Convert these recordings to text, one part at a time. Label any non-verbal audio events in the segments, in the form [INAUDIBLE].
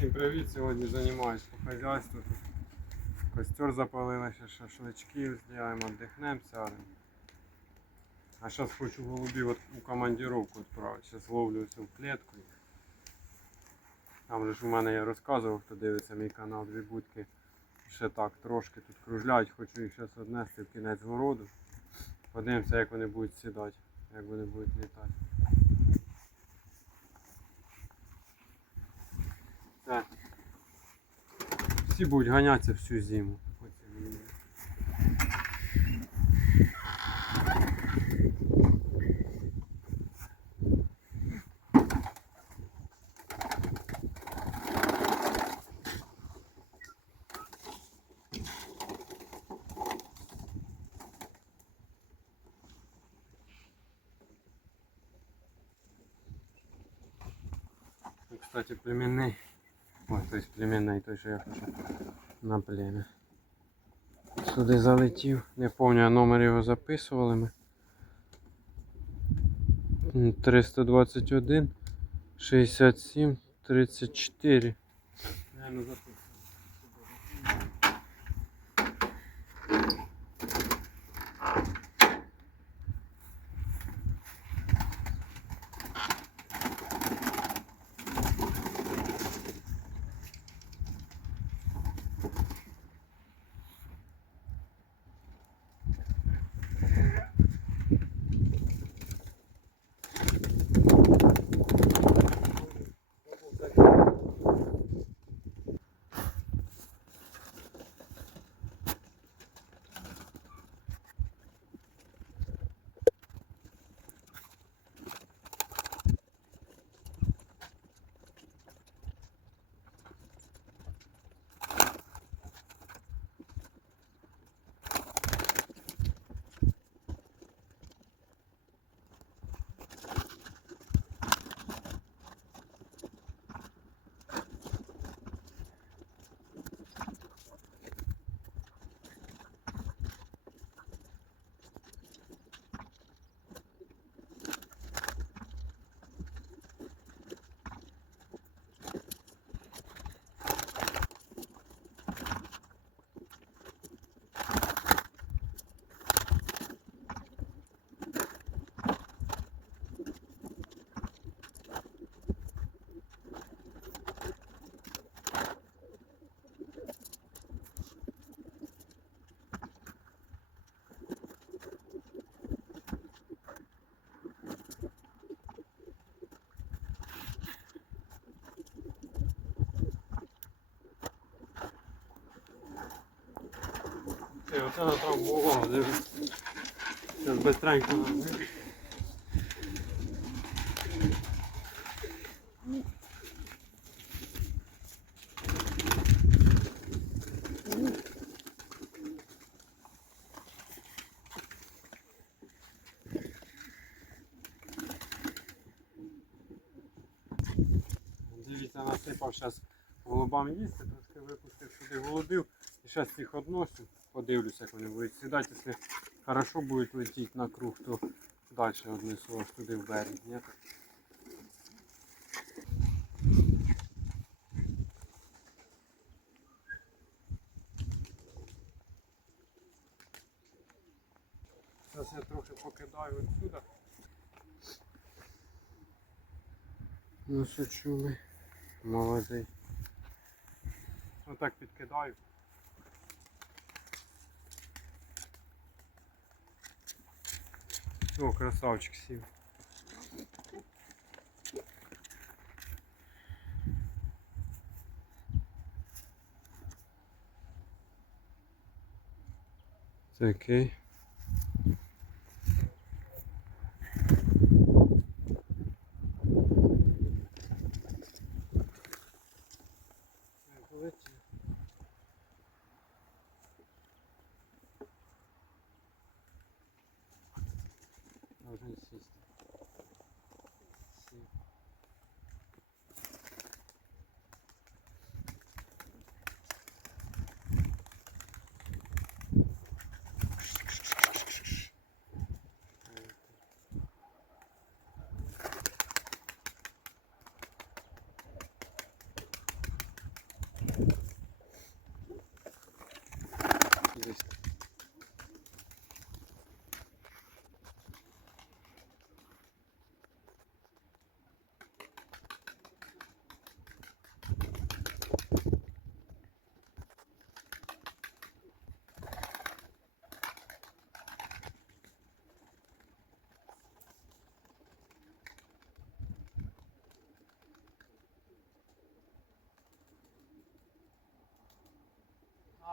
Всім привіт! Сьогодні займаюсь по хазяйству. Костер запалили, шашличків зробимо, віддихнемо, сядемо. А зараз хочу голубів у командировку відправити. Зараз ловлю всю в клітку. Там же ж у мене я розказував, хто дивиться мій канал, дві будки. Ще так трошки тут кружляють, хочу їх зараз віднести в кінець городу. Подивимося, як вони будуть сідати, як вони будуть літати. Так. Всі будуть ганятися всю зиму. Кстати, племенний. Ой, то есть племінний, той, що я хочу на плем'я. Сюди залетів. Не пам'ятаю, номер його записували ми. 321 67 34. Наверно, оце на там було. Зараз быстренько. Дивіться, насипав зараз голубам їсти, трошки випустив сюди голубів. Зараз їх одношу, подивлюся, як вони будуть сідати. Якщо хорошо будуть летіти на круг, то далі однесу аж туди в берег. Ні? Зараз я трохи покидаю відсюди. Ну що чули? Молодий. Отак підкидаю. О, красавчик сів. Це окей. Це полетів. Должен сесть. Сів.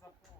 Заповнив.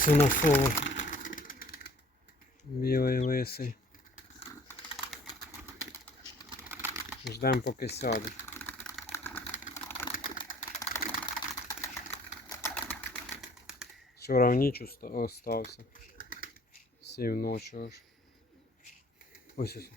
Ось у нас соло. Білий лисий. Ждемо поки сяде. Вчора в ніч оста- остався. Сів ночі аж. Ось ось.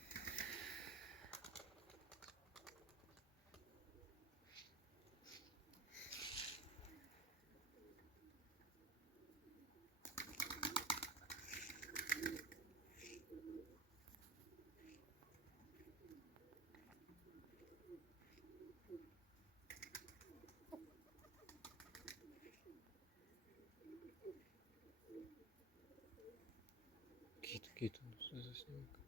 Кіт, кіт, ну, все заснімок.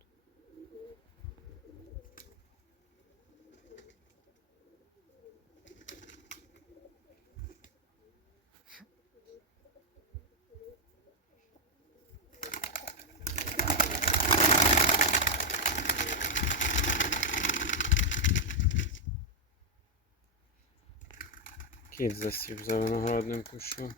Кіт засів за виноградним кущом.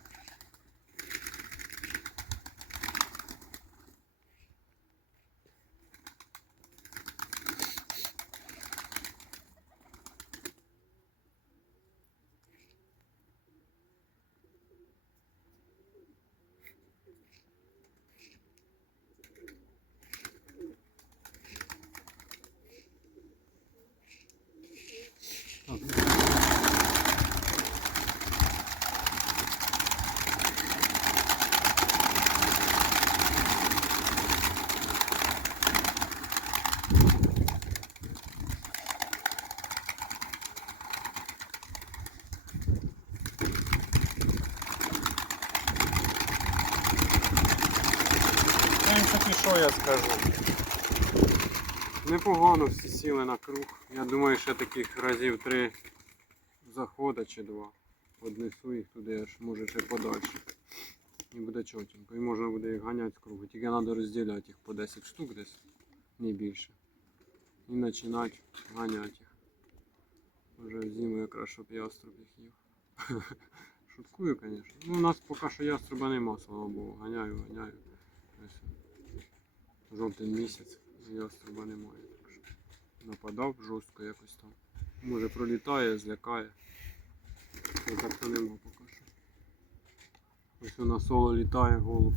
В принципі, що я скажу? Непогано всі сіли на круг. Я думаю, ще таких разів три заходи чи два. Однесу їх туди аж може ще подальше. І буде чотенько. І можна буде їх ганяти з кругу. Тільки треба розділяти їх по 10 штук десь, не більше. І починати ганяти їх. Вже в зиму якраз, щоб яструб їх їв. [LAUGHS] Шуткую, звісно. Ну, у нас поки що яструба нема, слава Богу. Ганяю, ганяю. Жовтий місяць, яструба немає. Так що нападав жорстко якось там. Може пролітає, злякає. Ну, так то нема поки що. Ось на соло літає голуб.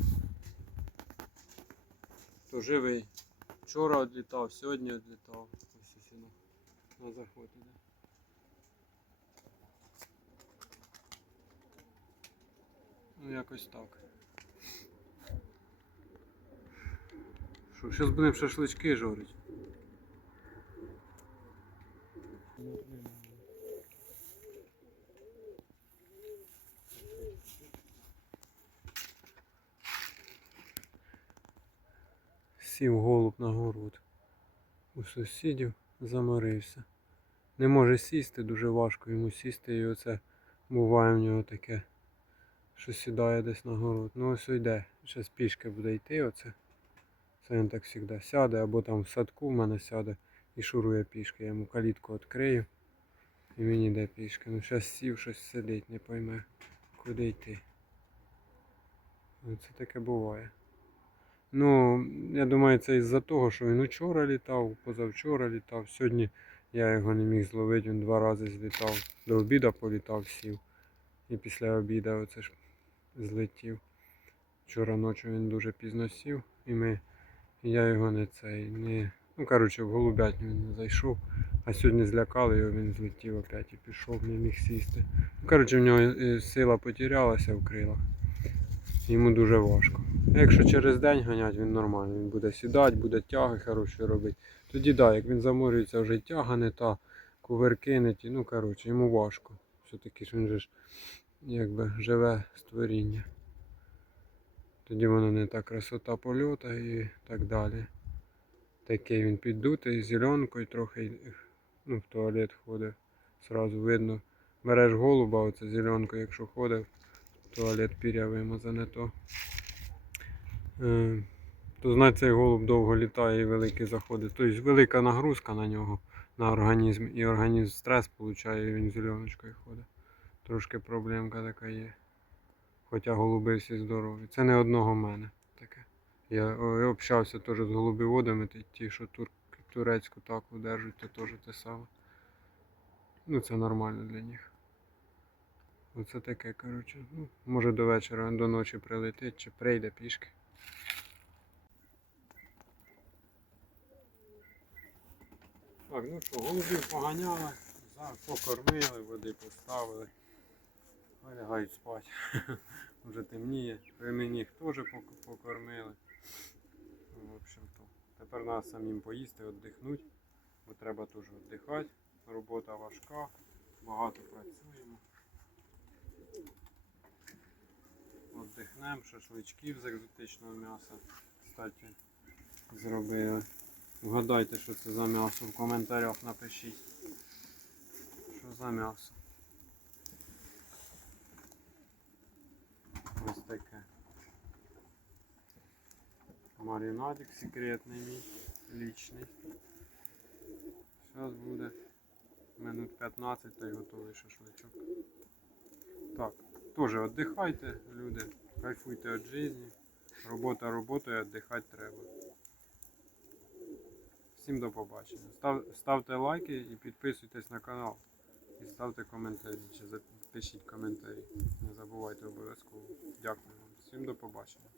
То живий. Вчора відлітав, сьогодні відлітав. Ось ось воно на заход іде. Ну якось так. Що, зараз будемо шашлички жорити. Сів голуб на город. У сусідів заморився. Не може сісти, дуже важко йому сісти і оце буває в нього таке, що сідає десь на город. Ну ось йде. Зараз пішки буде йти оце. Це він так завжди сяде, або там в садку в мене сяде і шурує пішки. Я йому калітку відкрию і він йде пішки. Ну зараз сів щось сидить, не пойме, куди йти. Це таке буває. Ну, я думаю, це із-за того, що він учора літав, позавчора літав. Сьогодні я його не міг зловити, він два рази злітав. До обіду політав, сів. І після обіду оце ж злетів. Вчора ночі він дуже пізно сів і ми. Я його не цей. не. Ну, коротше, в голубятню він не зайшов. А сьогодні злякали його, він злетів опять і пішов, не міг сісти. Ну, коротше, в нього е, сила потерялася в крилах. Йому дуже важко. А якщо через день ганять, він нормально. Він буде сідати, буде тяги хороші робити. Тоді да, як він заморюється, вже тяга не та, кувирки не ті. Ну, коротше, йому важко. Все-таки ж він же ж якби живе створіння. Тоді воно не та красота польота і так далі. Такий він піддутий, зеленкою трохи ну, в туалет ходить. Сразу видно. Береш голуба, оце зеленкою, якщо ходить, в туалет піря вимазане то. Е, то значить цей голуб довго літає і великий заходить. Тобто велика нагрузка на нього, на організм, і організм стрес получає, і він зеленочкою ходить. Трошки проблемка така є. Хоча голуби всі здорові. Це не одного мене таке. Я о, общався теж з голубіводами, ті- що тур, турецьку таку держать, то теж те саме. Ну, це нормально для них. Оце таке, коротше. Ну, може до вечора, до ночі прилетить чи прийде пішки. Так, ну що, голубів поганяли, покормили, води поставили. Лягають спати. [LAUGHS] Вже темніє. При мені їх теж покормили. Ну, В общем-то. Тепер треба самим поїсти, віддихнути. Бо треба теж віддихати. Робота важка, багато працюємо. Віддихнемо, шашличків з екзотичного м'яса. Кстати, зробили. Вгадайте, що це за м'ясо в коментарях напишіть. Що за м'ясо? Ось таке. Маринадик секретний мій, лічний. Зараз буде минут 15 та й готовий шашличок. Так, теж віддихайте, люди, кайфуйте від життя. Робота роботою, віддихати треба. Всім до побачення. Став, ставте лайки і підписуйтесь на канал. І ставте коментарі, чи за- пишіть коментарі. Не забувайте обов'язково. Дякую вам. Всім до побачення.